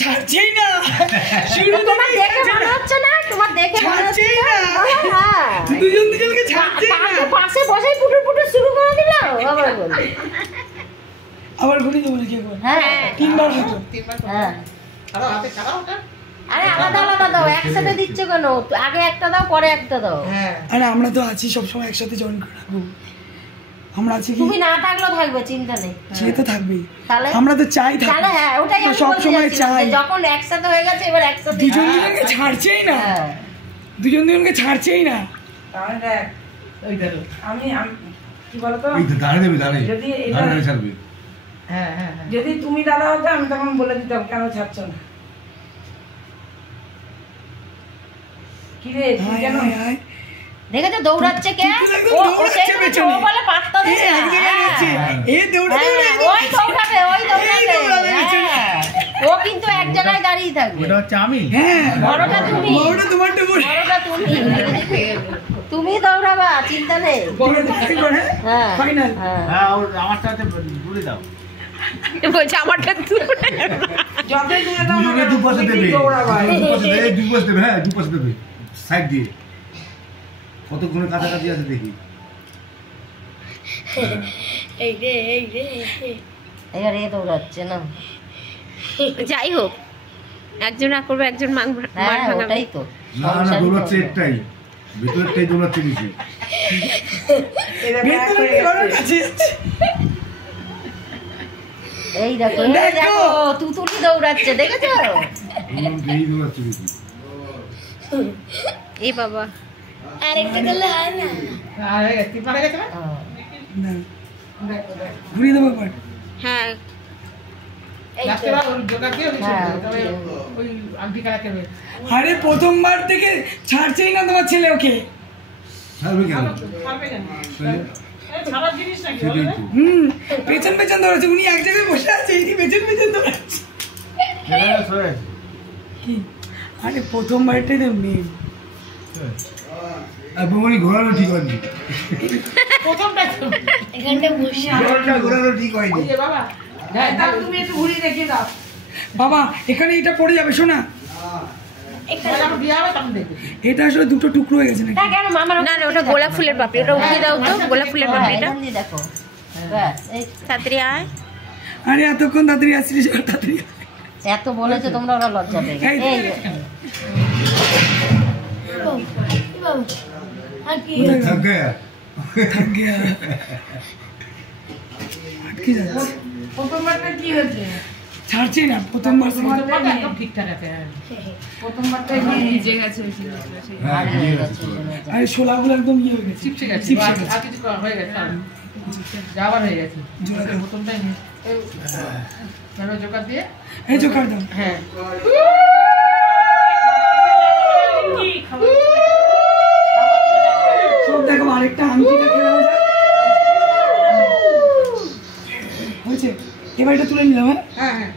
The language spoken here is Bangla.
ছাড়ছেই না শুরু তোমার দেখে মনে হচ্ছে না তোমার দেখে মনে হচ্ছে না দুজন দুজনকে ছাড়ছেই না পাশে বসে পুটুর পুটুর শুরু করে দিল আবার ঘুরে দেবো নাকি একবার হ্যাঁ তিনবার হতো হ্যাঁ আরে আলাদা আলাদা দাও একসাথে দিচ্ছ কেন আগে একটা দাও পরে একটা দাও আরে আমরা তো আছি সবসময় একসাথে জয়েন করে রাখবো আমরা আছি কি তুমি না থাকলেও থাকবে চিন্তা নেই সে তো থাকবেই তাহলে আমরা তো চাই থাকবো তাহলে হ্যাঁ ওটাই আমি সব বলতে সময় যাচ্ছিলাম চাই যে যখন একসাথে হয়ে গেছে এবার একসাথে দুজন দুজনকে ছাড়ছেই না দুজন দুজনকে ছাড়ছেই না তাহলে দেখ ওই দেখো আমি কি বলতো এই তো দাঁড়িয়ে দেবে দাঁড়িয়ে যদি দাঁড়িয়ে ছাড়বে হ্যাঁ হ্যাঁ যদি তুমি দাদা হতো আমি তখন বলে দিতাম কেন ছাড়ছো না কি রে তুই কেন দেখেছো দৌড়াচ্ছে কে ও বলে পাত্তা দেয় এ দৌড়াচ্ছে ওই দৌড়াবে ও কিন্তু এক জায়গায় দাঁড়িয়ে থাকবে ওটা হচ্ছে আমি হ্যাঁ বড়টা তুমি বড়টা তোমারটা বড় বড়টা তুমি দৌড়াবা চিন্তা নেই হ্যাঁ ফাইনাল হ্যাঁ আমার সাথে বলে দাও বলছে আমারটা যতই দূরে দাও দুজনে দু পাশে দেবে দু পাশে দেবে হ্যাঁ দু পাশে দেবে সাইড দিয়ে কতক্ষণে কাছাকাছি আছে দেখি এবার এ দৌড়াচ্ছে না যাই হোক একজন আর করবে একজন মার ভাঙাবে ওটাই তো না না দৌড়াচ্ছে একটাই ভেতরটাই দৌড়াচ্ছে বেশি এই দেখো তুতুলি দৌড়াচ্ছে দেখেছো এই দৌড়াচ্ছে বেশি এই বাবা আরেকটা গেলে হয় না আরে গেছি পারে গেছে না ঘুরিয়ে দেবো এবার হ্যাঁ লাস্টে বার ওই জোকা দিয়ে তবে ওই আন্টি কারা করবে আরে প্রথমবার থেকে ছাড়ছেই না তোমার ছেলে ওকে ছাড়বে কেন পারবে কেন ছাড়ার জিনিস নাকি সেটাই তো পেছন পেছন দৌড়াচ্ছে উনি এক জায়গায় বসে আছে এই পেছন পেছন দৌড়াচ্ছে কি আরে প্রথমবারটাই তো মেন আর বৌনি ঘোরানো ঠিক হয়নি প্রথমটা এখানটা বসে ঘোরানো ঠিক হয়নি এই যে বাবা তাহলে তুমি একটু ঘুরিয়ে দেখিয়ে দাও বাবা এখানে এটা পড়ে যাবে শোনা যখন বিয়ে হবে তখন দেখবে এটা আসলে দুটো টুকরো হয়ে গেছে নাকি কেন মামার না না ওটা গোলাপ ফুলের পাপড়ি ওটা উঠিয়ে দাও তো গোলাপ ফুলের পাপড়িটা দেখো ব্যাস এই তাড়াতাড়ি আয় আরে এতক্ষণ তাড়াতাড়ি আসছিস তাড়াতাড়ি এত বলেছো তোমরা ওরা লজ্জা পেয়ে গেছে এই যে थक गया थक गया আটকে যাচ্ছে প্রথমবারটা কি হয়েছে ছাড়ছি না প্রথমবার প্রথমবারটা একদম ঠিকঠাক আছে প্রথমবারটা ভিজে গেছে আরে শোলাগুলো একদম ইয়ে হয়ে গেছে চিপসে গেছে আর কিছু হয়ে গেছে যাবার হয়ে গেছে প্রথমটাই কেন জোকার দিয়ে এই জোকার দাও হ্যাঁ সব দেখো আরেকটা আংটিটা খেলা যায় হয়েছে এবার এটা তুলে নিলাম হ্যাঁ হ্যাঁ